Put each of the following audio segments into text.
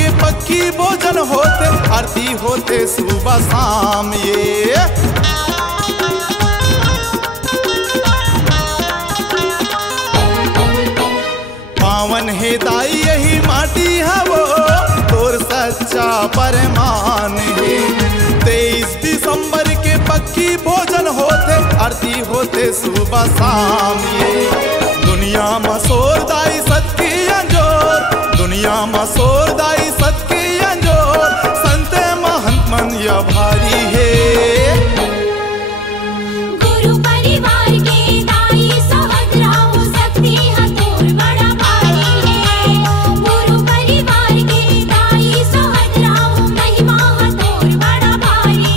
के पक्की भोजन होते, आरती होते सुबह शाम ये। पावन है दाई यही माटी है वो, तोर सच्चा परमान है। 23 दिसंबर के पक्की भोजन होते, आरती होते सुबह शाम ये। दुनिया मसोर दाई सत्की अंजोर, दुनिया मसोर दाई सत्की अंजोर, संत महंत मन या भारी है। गुरु परिवार के दाई सहस्राओ शक्ति हतोर बड़ा भारी है। गुरु परिवार के दाई सहस्राओ महिमा हतोर बड़ा भारी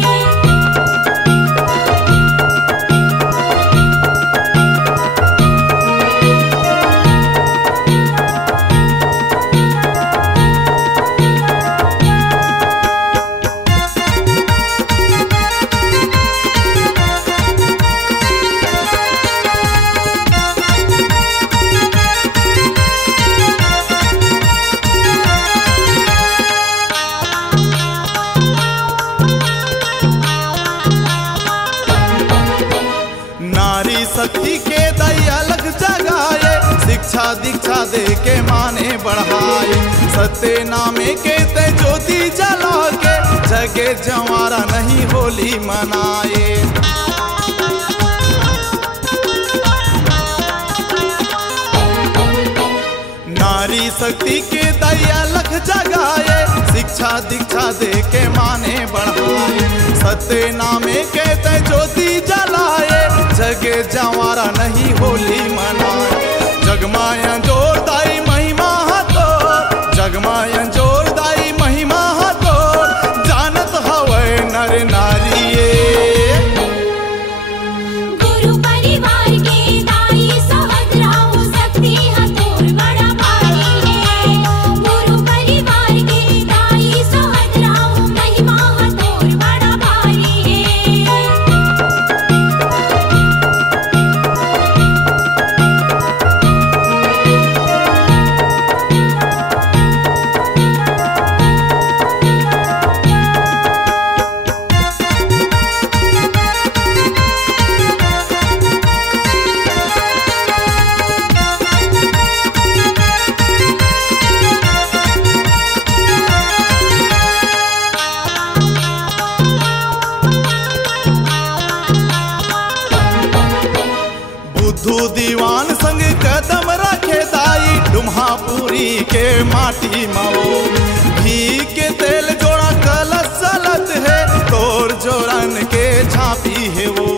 है। नारी शक्ति के दया लग जगाए, शिक्षा दीक्षा दे के माने बढ़ाए। सत्य नामे के ते ज्योति जला के, जगे जवारा नहीं होली मनाए। नारी शक्ति के दया लख जगाए, शिक्षा दीक्षा दे के माने बढ़ाए। सत्य नामे के ते ज्योति जलाए, जगे जवारा नहीं होली मनाए। जगमाया जोर दाई महिमा हतो, जगमाया जोर दाई महिमा हतो, जानत हवे नर नारी ये। गुरु परिवार के दाई सहस्राओ शक्ति हतोर बड़ा भारी है। गुरु परिवार के दाई सहस्राओ महिमा हतोर बड़ा भारी है। बुद्धू दीवान संग कदम रखे दाई, डुम्हापुरी के माटी माओ। घी के तेल जोड़ा कलश चलत है, तोर जोरन के झांपी है वो।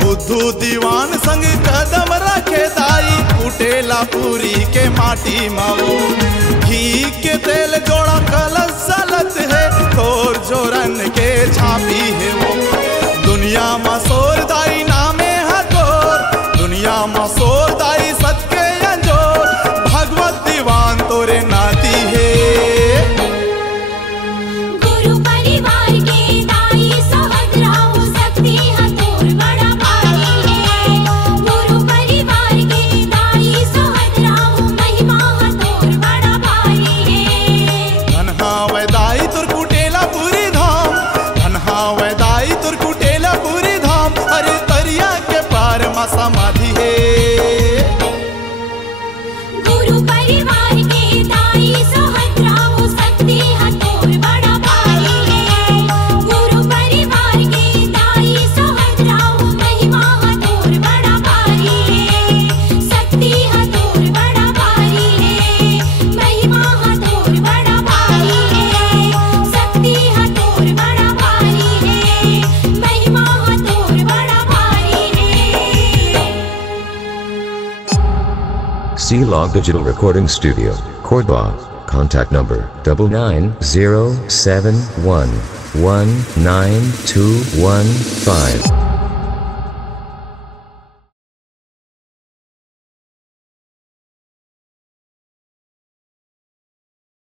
बुद्धू दीवान संग कदम रखे दाई, कुटेला पूरी के माटी माओ। घी के तेल जोड़ा कलश चलत है, तोर जोरन के झांपी है वो। दुनिया मसोर दाई नामे हतोर, दुनिया मसोर दाई सत्के अंजोर, भगवत दीवान तोरे नाती है। गुरु परिवार के दाई सहस्राओ शक्ति हतोर बड़ा भारी है। गुरु परिवार के दाई सहस्राओ महिमा हतोर बड़ा भारी है। धनहा वैदाई तुर कुटेला पूरी धाम, धनहा वैदाई तुर कुटेला पूरी धाम, अरे तरिया के पार मा समाधि है। गुरु परिवार के दाई सहस्राओ शक्ति हतोर बड़ा भारी है। गुरु परिवार के दाई सहस्राओ महिमा हतोर बड़ा भारी है। शक्ति हतोर बड़ा भारी है, महिमा हतोर बड़ा भारी है। शक्ति हतोर बड़ा भारी है, महिमा हतोर बड़ा भारी है। C-Log Digital Recording Studio, Cordoba. Contact number 99071192115.